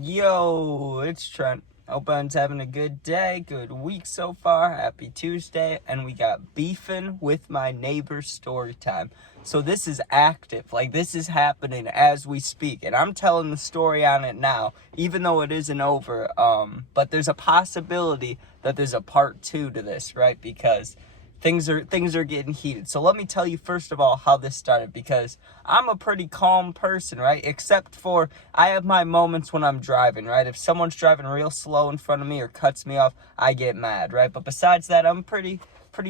Yo, it's Trent. Hope everyone's having a good day, good week so far. Happy Tuesday. And we got beefing with my neighbor's story time. So this is active. Like, this is happening as we speak. And I'm telling the story on it now, even though it isn't over. But there's a possibility that there's a part 2 to this, right? Because things are getting heated. So let me tell you first of all how this started, because I'm a pretty calm person, right? Except for I have my moments when I'm driving, right? If someone's driving real slow in front of me or cuts me off, I get mad, right? But besides that, I'm a pretty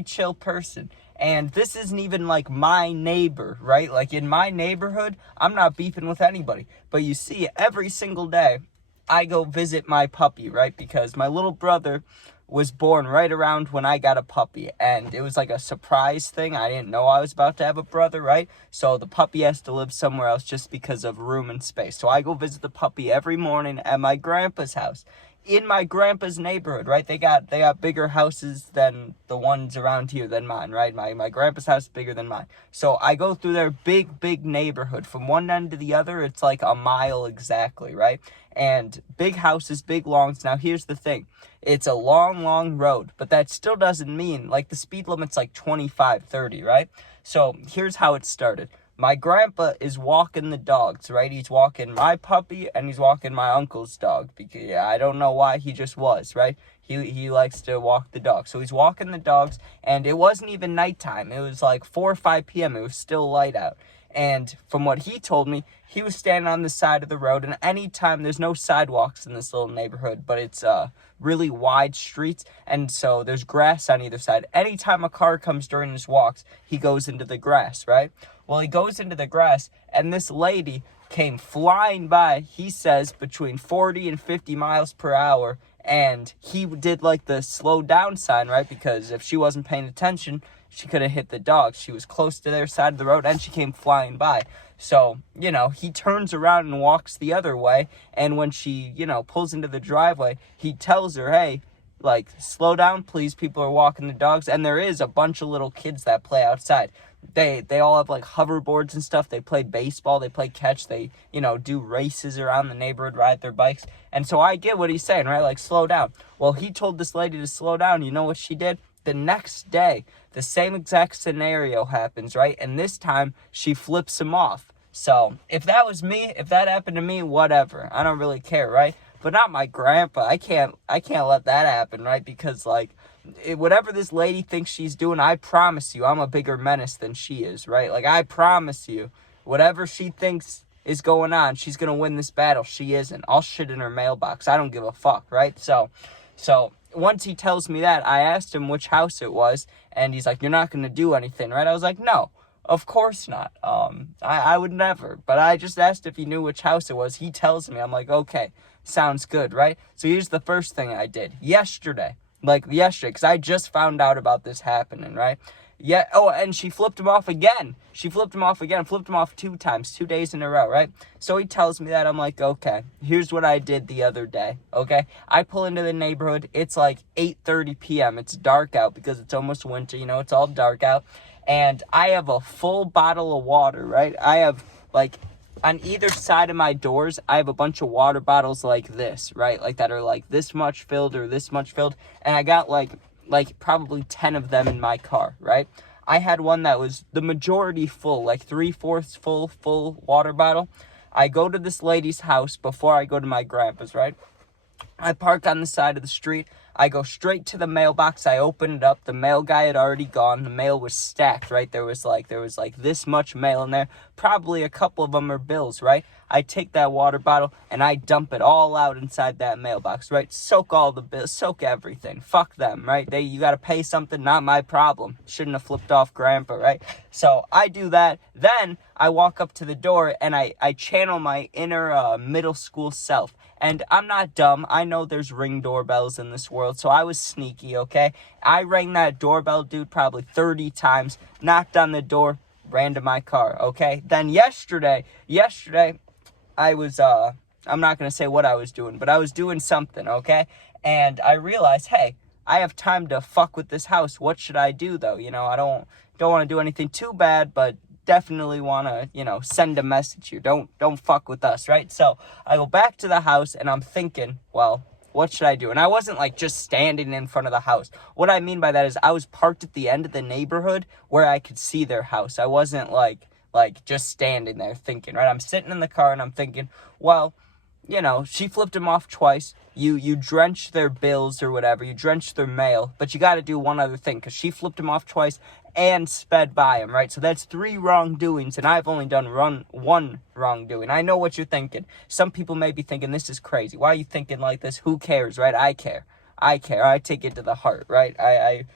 chill person. And this isn't even like my neighbor, right? Like in my neighborhood, I'm not beefing with anybody. But you see, every single day I go visit my puppy, right? Because my little brother was born right around when I got a puppy, and it was like a surprise thing. I didn't know I was about to have a brother, right? So the puppy has to live somewhere else just because of room and space. So I go visit the puppy every morning at my grandpa's house. In my grandpa's neighborhood, right? They got bigger houses than the ones around here than mine, right? My grandpa's house is bigger than mine. So I go through their big neighborhood. From one end to the other, it's like a mile exactly, right? And big houses, big lawns. Now here's the thing. It's a long road, but that still doesn't mean, like, the speed limit's like 25, 30, right? So here's how it started. My grandpa is walking the dogs, right? He's walking my puppy and he's walking my uncle's dog. Because I don't know why, he just was, right? He likes to walk the dog. So he's walking the dogs, and it wasn't even nighttime. It was like 4 or 5 p.m. It was still light out. And from what he told me, he was standing on the side of the road, and anytime, there's no sidewalks in this little neighborhood, but it's really wide streets, and so there's grass on either side. Anytime a car comes during his walks, he goes into the grass, right? Well, he goes into the grass, and this lady came flying by, he says, between 40 and 50 miles per hour, and he did like the slow down sign, right? Because if she wasn't paying attention, she could have hit the dog. She was close to their side of the road, and she came flying by. So, he turns around and walks the other way, and when she, pulls into the driveway, he tells her, hey, like, slow down, please, people are walking the dogs. And there is a bunch of little kids that play outside. They all have, like, hoverboards and stuff. They play baseball, they play catch, they, do races around the neighborhood, ride their bikes. And so I get what he's saying, right? Like, slow down. Well, he told this lady to slow down. You know what she did? The next day, the same exact scenario happens, right? And this time, she flips him off. So, if that was me, if that happened to me, whatever. I don't really care, right? But not my grandpa. I can't let that happen, right? Because, like, whatever this lady thinks she's doing, I promise you, I'm a bigger menace than she is, right? Like, I promise you, whatever she thinks is going on, she's gonna win this battle. She isn't. I'll shit in her mailbox. I don't give a fuck, right? So once he tells me that, I asked him which house it was, and he's like, you're not going to do anything, right? I was like, no, of course not. I would never. But I just asked if he knew which house it was. He tells me. I'm like, okay, sounds good, right? So here's the first thing I did. Yesterday, because I just found out about this happening, right? Yeah. Oh, and she flipped him off again. Flipped him off 2 times, 2 days in a row, right? So he tells me that. I'm like, okay, here's what I did the other day, okay? I pull into the neighborhood. It's like 8:30 p.m. It's dark out because it's almost winter, it's all dark out. And I have a full bottle of water, right? I have, like, on either side of my doors, I have a bunch of water bottles like this, right? Like, that are like this much filled or this much filled. And I got like probably 10 of them in my car, right? I had one that was the majority full, like 3/4 full water bottle. I go to this lady's house before I go to my grandpa's, right? I park on the side of the street. I go straight to the mailbox. I open it up. The mail guy had already gone. The mail was stacked, right? There was like this much mail in there. Probably a couple of them are bills, right? I take that water bottle and I dump it all out inside that mailbox, right? Soak all the bills, soak everything. Fuck them, right? You got to pay something, not my problem. Shouldn't have flipped off grandpa, right? So I do that. Then I walk up to the door and I channel my inner middle school self. And I'm not dumb. I know there's Ring doorbells in this world, so I was sneaky, okay? I rang that doorbell, dude, probably 30 times, knocked on the door, ran to my car, okay? Then yesterday, I was, I'm not going to say what I was doing, but I was doing something, okay? And I realized, hey, I have time to fuck with this house. What should I do, though? I don't want to do anything too bad, but definitely want to, send a message here. Don't fuck with us, right? So I go back to the house and I'm thinking, well, what should I do? And I wasn't like just standing in front of the house. What I mean by that is I was parked at the end of the neighborhood where I could see their house. I wasn't like just standing there thinking, right? I'm sitting in the car and I'm thinking, well, she flipped him off twice. You drenched their bills or whatever. You drenched their mail. But you got to do one other thing because she flipped him off twice and sped by him, right? So that's 3 wrongdoings, and I've only done one wrongdoing. I know what you're thinking. Some people may be thinking, this is crazy. Why are you thinking like this? Who cares, right? I care. I take it to the heart, right? I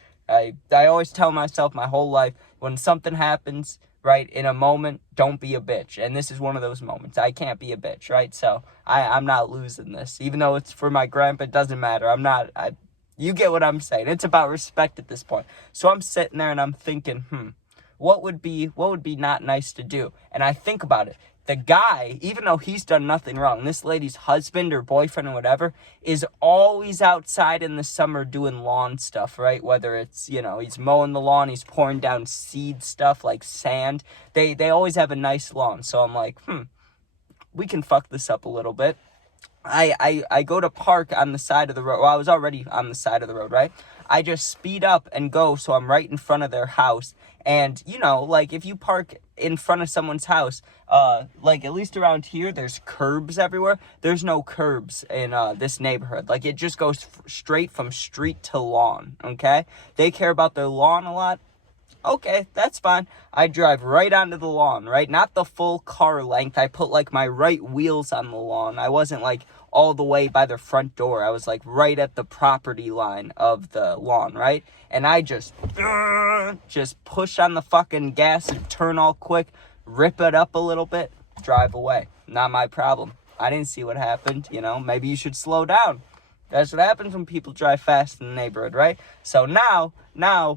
always tell myself my whole life, when something happens, right, in a moment, don't be a bitch. And this is one of those moments. I can't be a bitch, right? So I'm not losing this. Even though it's for my grandpa, it doesn't matter. You get what I'm saying. It's about respect at this point. So I'm sitting there and I'm thinking, what would be not nice to do? And I think about it. The guy, even though he's done nothing wrong, this lady's husband or boyfriend or whatever, is always outside in the summer doing lawn stuff, right? Whether it's, he's mowing the lawn, he's pouring down seed stuff like sand. They always have a nice lawn. So I'm like, we can fuck this up a little bit. I go to park on the side of the road. Well, I was already on the side of the road, right? I just speed up and go so I'm right in front of their house. And, like if you park in front of someone's house, like at least around here, there's curbs everywhere. There's no curbs in this neighborhood. Like it just goes straight from street to lawn, okay? They care about their lawn a lot. Okay, that's fine. I drive right onto the lawn, right? Not the full car length. I put like my right wheels on the lawn. I wasn't like all the way by the front door. I was like right at the property line of the lawn, right? And I just push on the fucking gas and turn all quick, rip it up a little bit, drive away. Not my problem. I didn't see what happened, Maybe you should slow down. That's what happens when people drive fast in the neighborhood, right? So now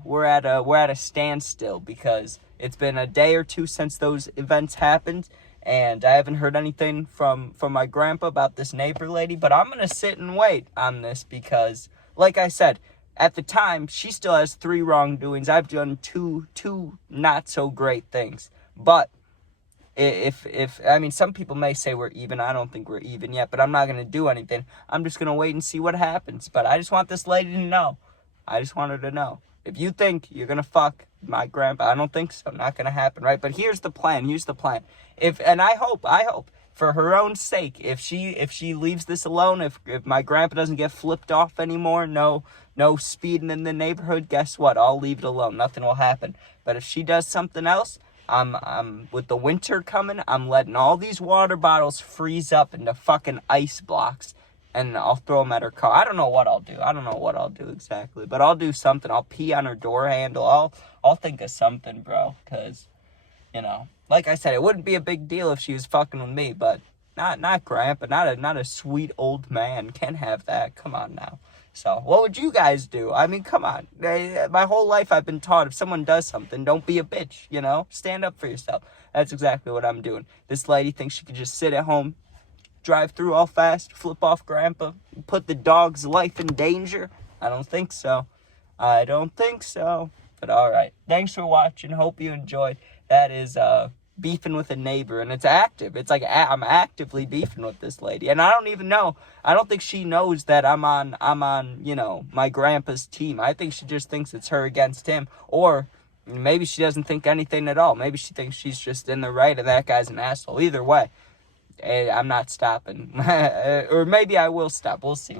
we're at a standstill because it's been a day or two since those events happened, and I haven't heard anything from my grandpa about this neighbor lady. But I'm gonna sit and wait on this because, like I said, at the time she still has 3 wrongdoings. I've done two not so great things, but. If some people may say we're even. I don't think we're even yet, but I'm not going to do anything. I'm just going to wait and see what happens. But I just want this lady to know. I just want her to know. If you think you're going to fuck my grandpa, I don't think so. Not going to happen, right? But here's the plan. And I hope for her own sake, if she leaves this alone, if my grandpa doesn't get flipped off anymore, no speeding in the neighborhood, guess what? I'll leave it alone. Nothing will happen. But if she does something else, I'm with the winter coming, I'm letting all these water bottles freeze up into fucking ice blocks, and I'll throw them at her car. I don't know what I'll do. I don't know what I'll do exactly, but I'll do something. I'll pee on her door handle. I'll think of something, bro, because, like I said, it wouldn't be a big deal if she was fucking with me, but not grandpa, not a sweet old man. Can't have that. Come on now. So, what would you guys do? I mean, come on. My whole life I've been taught if someone does something, don't be a bitch, Stand up for yourself. That's exactly what I'm doing. This lady thinks she could just sit at home, drive through all fast, flip off grandpa, put the dog's life in danger. I don't think so. But all right. Thanks for watching. Hope you enjoyed. That is beefing with a neighbor, and it's active. It's like I'm actively beefing with this lady, and I don't even know. I don't think she knows that I'm on my grandpa's team. I think she just thinks it's her against him, or maybe she doesn't think anything at all. Maybe she thinks she's just in the right and that guy's an asshole. Either way, I'm not stopping. Or maybe I will stop. We'll see.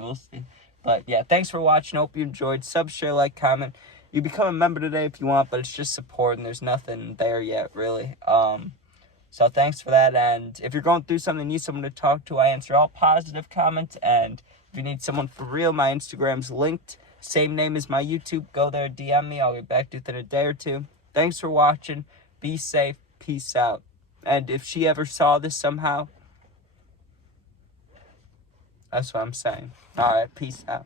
But yeah, thanks for watching. Hope you enjoyed. Sub, share, like, comment. You become a member today if you want, but it's just support, and there's nothing there yet, really. So thanks for that, and if you're going through something, need someone to talk to, I answer all positive comments, and if you need someone for real, my Instagram's linked. Same name as my YouTube. Go there, DM me. I'll get back to you within a day or two. Thanks for watching. Be safe. Peace out. And if she ever saw this somehow, that's what I'm saying. All right, peace out.